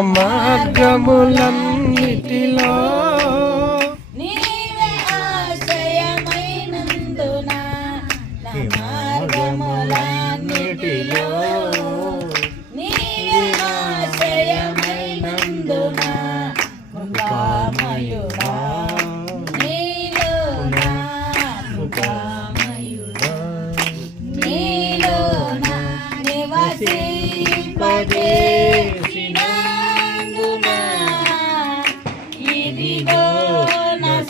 আমার কমলা నా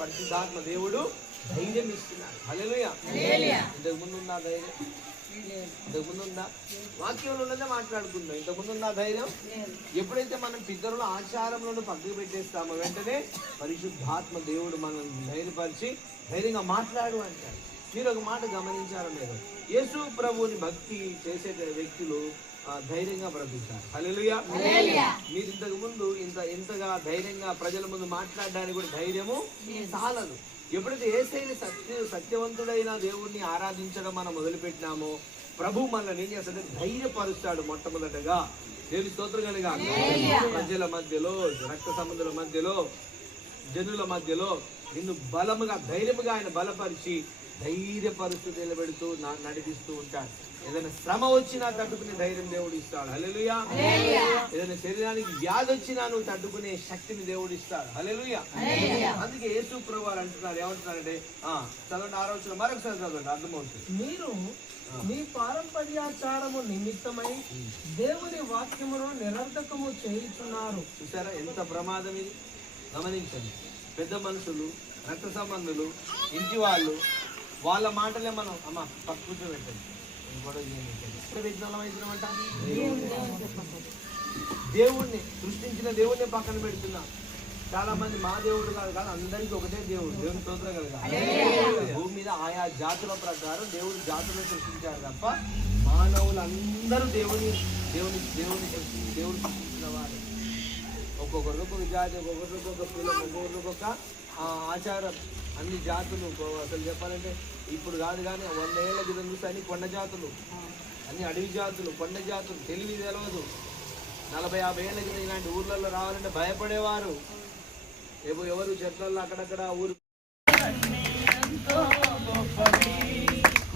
పరిశుద్ధాత్మ దేవుడు ధైర్యం ఇస్తున్నాడు. హల్లెలూయ. ఇంతకు ముందు ఉన్న ధైర్యం? ఇంతకు ముందు ఉందా? వాక్యంలో ఉన్నదే మాట్లాడుకుందాం ఇంతకు ముందు ఉన్న ధైర్యం? ఎప్పుడైతే మనం పితరుల ఆచారంలో పక్కకు పెట్టేస్తామో వెంటనే పరిశుద్ధాత్మ దేవుడు మనం ధైర్యపరిచి ధైర్యంగా మాట్లాడు అంటాడు. మీరు ఒక మాట గమనించారో లేదు? యేసు ప్రభువుని భక్తి చేసే వ్యక్తులు ధైర్యంగా బ్రతుకుతారు హల్లెలూయా. మీరు ఇంతకు ముందు ఇంత ఇంతగా ధైర్యంగా ప్రజల ముందు మాట్లాడడానికి కూడా ధైర్యము చాలదు. ఎప్పుడైతే ఏసైని సత్య సత్యవంతుడైన దేవుణ్ణి ఆరాధించడం మనం మొదలుపెట్టినామో ప్రభు మనల్ని ఏం చేస్తాడు? ధైర్యపరుస్తాడు మొట్టమొదటగా. దేవుని స్తోత్రం కలిగా ప్రజల మధ్యలో రక్త సంబంధుల మధ్యలో జనుల మధ్యలో నిన్ను బలముగా ధైర్యముగా ఆయన బలపరిచి ధైర్యపరుస్తూ నిలబెడుతూ నడిపిస్తూ ఉంటాడు. ఏదైనా శ్రమ వచ్చినా తట్టుకునే ధైర్యం దేవుడు ఇస్తాడు. హల్లెలూయా. ఏదైనా శరీరానికి వ్యాధి వచ్చినా నువ్వు తట్టుకునే శక్తిని దేవుడు ఇస్తాడు. హల్లెలూయా. అందుకే యేసు ప్రభు వారు అంటున్నారు ఏమంటున్నారంటే ఆ చదవండి ఆరోచన మరొకసారి చదవండి అర్థమవుతుంది. మీరు మీ పారంపర్యాచారము నిమిత్తమై దేవుని వాక్యమును నిరర్ధకము చేయుచున్నారు. చూసారా ఎంత ప్రమాదం ఇది? గమనించండి. పెద్ద మనుషులు రక్త సంబంధులు ఇంటి వాళ్ళు వాళ్ళ మాటలే మనం అమ్మ పక్క కూర్చోబెట్టండి. దేవుణ్ణి సృష్టించిన దేవుణ్ణి పక్కన పెడుతున్నా. చాలా మంది మా దేవుడు కాదు కానీ అందరికీ ఒకటే దేవుడు దేవుని స్తోత్రం కదా భూమి మీద ఆయా జాతుల ప్రకారం దేవుడు జాతులను సృష్టించారు తప్ప మానవులు అందరూ దేవుని దేవుని దేవుని దేవుడు సృష్టించిన వారు. ఒక్కొక్కరికి ఒక్కొక్క జాతి ఒక్కొక్కరికి ఒక్కొక్క కులం ఒక్కొక్కరికి ఒక్కొక్క ఆచారం. అన్ని జాతులు అసలు చెప్పాలంటే ఇప్పుడు కాదు కానీ వంద ఏళ్ళ క్రితం చూస్తే అన్ని కొండ జాతులు అన్ని అడవి జాతులు కొండ జాతులు తెలివి తెలవదు. నలభై యాభై ఏళ్ళ క్రితం ఇలాంటి ఊర్లలో రావాలంటే భయపడేవారు. రేపు ఎవరు చెట్లలో అక్కడక్కడ ఊరు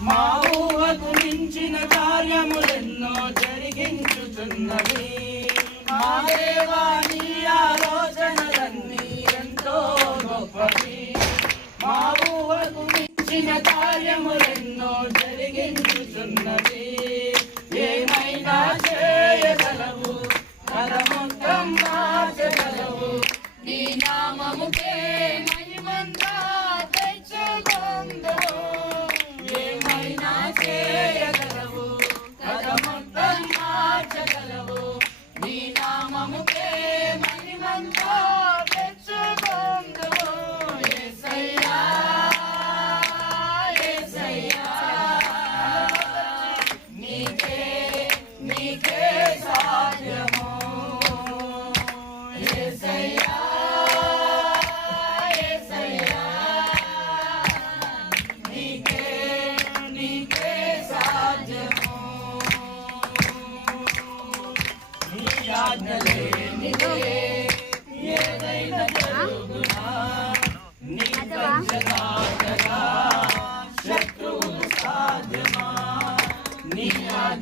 మా ఊహకు మించిన కార్యములెన్నో జరిగించుచున్నవి మా దేవాని చేసిన మించిన కార్యములెన్నో జరిగించుచున్నవి ఏమైనా చేయగలవు? కలముఖం మొత్తం మార్చగలవు నీ నామముకే మహిమంతా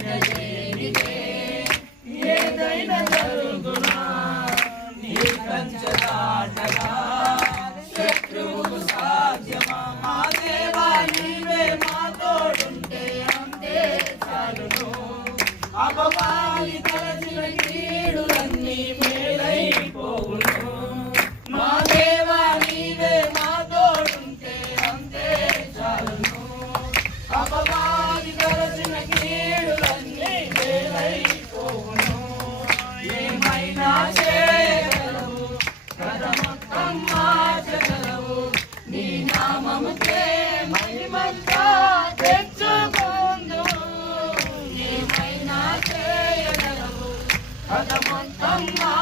ಕಾಣದೆ Padamontama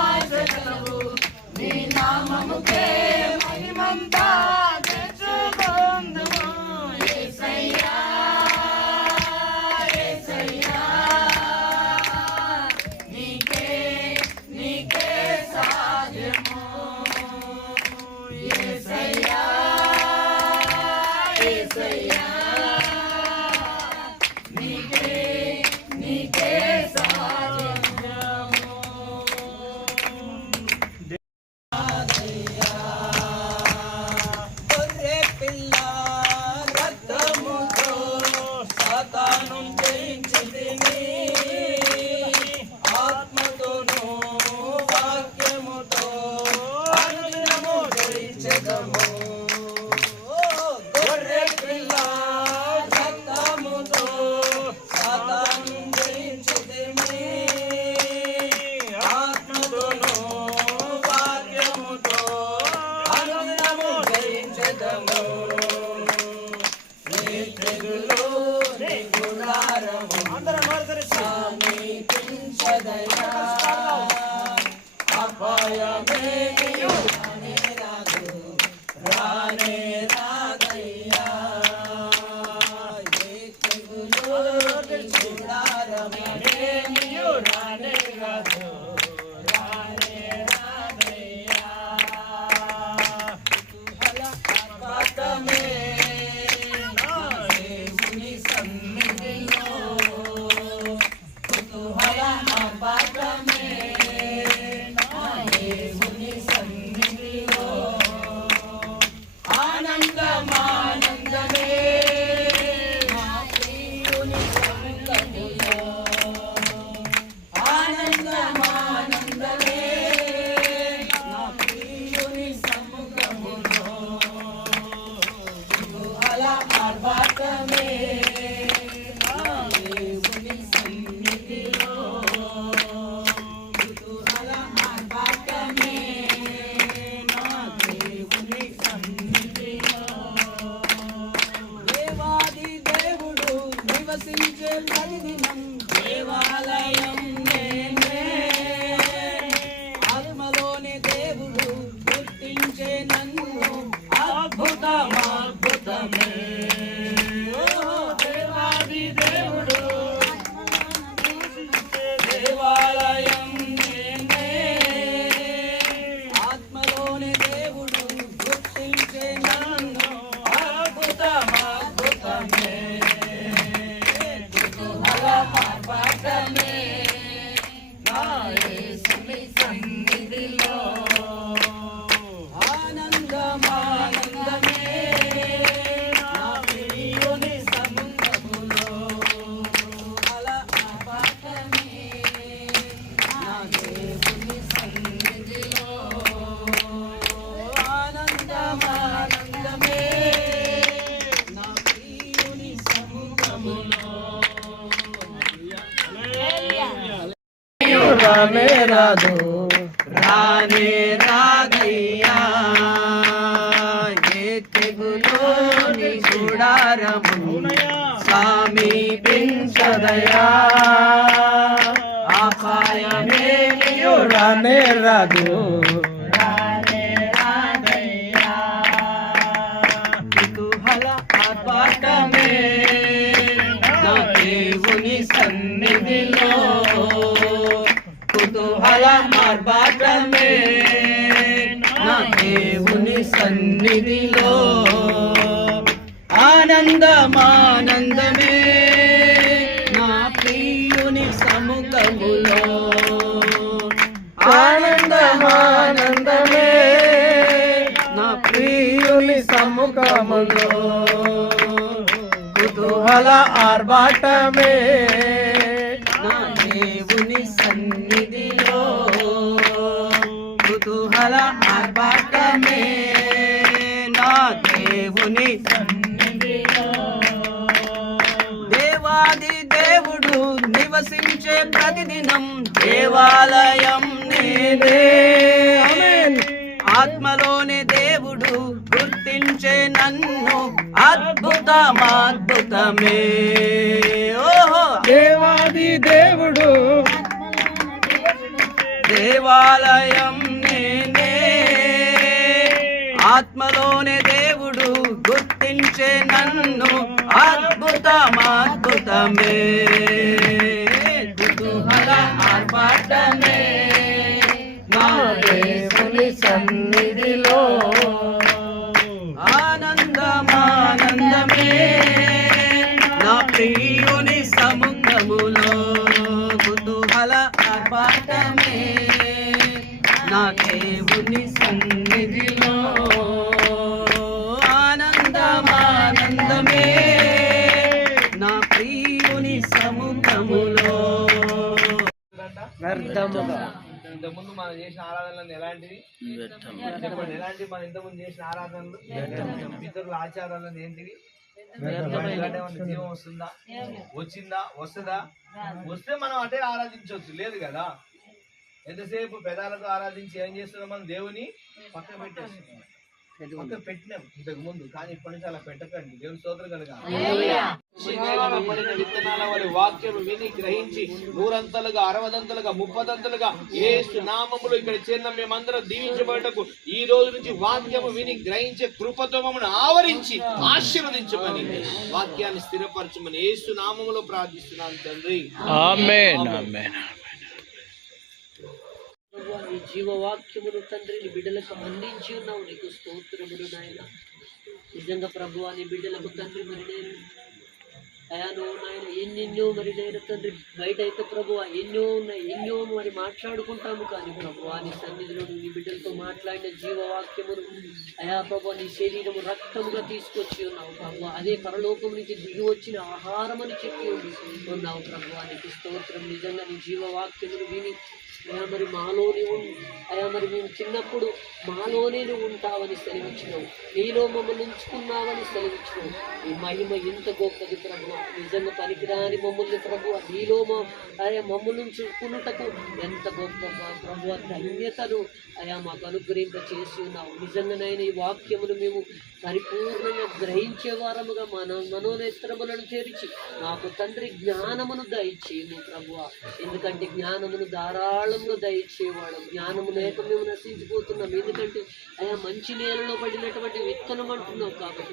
રામે રામે రామే రాదు. రానే రాగయ్యా ఏ తెగులోని చూడారము స్వామి పెంచదయా ఆపాయమే రానే రాదు. ఆనందమానందమే. నా ప్రియుని సముఖములో ఆనందమానందమే. నా ప్రియుని సముఖములో కుతూహల ఆర్భాటమే. నివసించే ప్రతిదినం దేవాలయం నేనే. ఆత్మలోని దేవుడు గుర్తించే నన్ను అద్భుతమాద్భుతమే. ఓహో. దేవాది దేవుడు. దేవాలయం నేనే. ఆత్మలోనే దేవుడు గుర్తించే నన్ను అద్భుతమాద్భుతమే. ఆర్భాటమే నా దేవుని సన్నిధిలో. ఆనందమానందమే నా ప్రియుని సముద్రములో కుతూహల ఆర్భాటమే నా దేవుని సన్నిధిలో. ఆనందమానందమే వ్యర్థముగా ఇంతకుముందు మనం చేసిన ఆరాధనలు ఎలాంటివి? చెప్పండి ఎలాంటి మనం ఇంతకుముందు చేసిన ఆరాధనలు? ఇతరుల ఆచారాలను ఏంటివి? జీవం వస్తుందా? వచ్చిందా? వస్తుందా? వస్తే మనం అటే ఆరాధించవచ్చు. లేదు కదా? ఎంతసేపు పెదాలతో ఆరాధించి ఏం చేస్తున్నాం మనం దేవుని పక్కన పెట్టేస్తున్నాం. పెట్టినాం ఇంతకు ముందు కానీ ఇప్పటి నుంచి అలా పెట్టకండి. దేవుని స్తోత్రం కనుక. పడిన విత్తనాల వారి వాక్యం విని గ్రహించి నూరంతలుగా అరవదంతలుగా ముప్పదంతలుగా ఏసు నామములు ఇక్కడ చేరిన మేమందరం దీవించబడటకు ఈ రోజు నుంచి వాక్యము విని గ్రహించే కృపతో మమ్మల్ని ఆవరించి ఆశీర్వదించమని వాక్యాన్ని స్థిరపరచమని ఏసు నామములో ప్రార్థిస్తున్నాను తండ్రి. ప్రభువా, నీ జీవవాక్యమును తండ్రి నీ బిడ్డలకు అందించి ఉన్నావు. నీకు స్తోత్రములు నాయన. నిజంగా ప్రభువా అని బిడ్డలకు తండ్రి మరి నేను. అయా నువ్వు నాయన ఎన్నెన్నో మరి నేను తండ్రి బయట అయితే ప్రభువా ఎన్నో ఉన్నాయి ఎన్నో మరి మాట్లాడుకుంటాము కానీ ప్రభువా నీ సన్నిధిలో నువ్వు నీ బిడ్డలతో మాట్లాడిన జీవవాక్యమును అయా ప్రభు నీ శరీరము రక్తముగా తీసుకొచ్చి ఉన్నావు ప్రభు అదే పరలోకం నుంచి దిగి వచ్చిన ఆహారం అని చెప్పి ఉంది ఉన్నావు ప్రభు నీకు స్తోత్రం. నిజంగా నీ జీవవాక్యమును విని అయా మరి మాలోనే ఉండి అయా మరి మేము చిన్నప్పుడు మాలోనే నువ్వు ఉంటావని సెలవిచ్చినావు. నీలో మమ్మల్ని ఉంచుకున్నావని సెలవిచ్చినావు. ఈ మహిమ ఎంత గొప్పది ప్రభు. నిజంగా పనికిరాని మమ్మల్ని ప్రభు. నీలో అయా మమ్మల్ని ఉంచుకున్నటకు ఎంత గొప్ప ప్రభు ధన్యతను అయా మాకు అనుగ్రహింప చేసి ఉన్నావు నిజంగానైనా ఈ వాక్యమును మేము పరిపూర్ణంగా గ్రహించే వారముగా మన మనోనేత్రములను తెరిచి నాకు తండ్రి జ్ఞానమును దయచేయము ప్రభువ ఎందుకంటే జ్ఞానమును ధారాళమును దయచేవాడు. జ్ఞానము లేక మేము నశించిపోతున్నాం. ఎందుకంటే అయా మంచి నేలలో పడినటువంటి విత్తనం అంటున్నావు కాబట్టి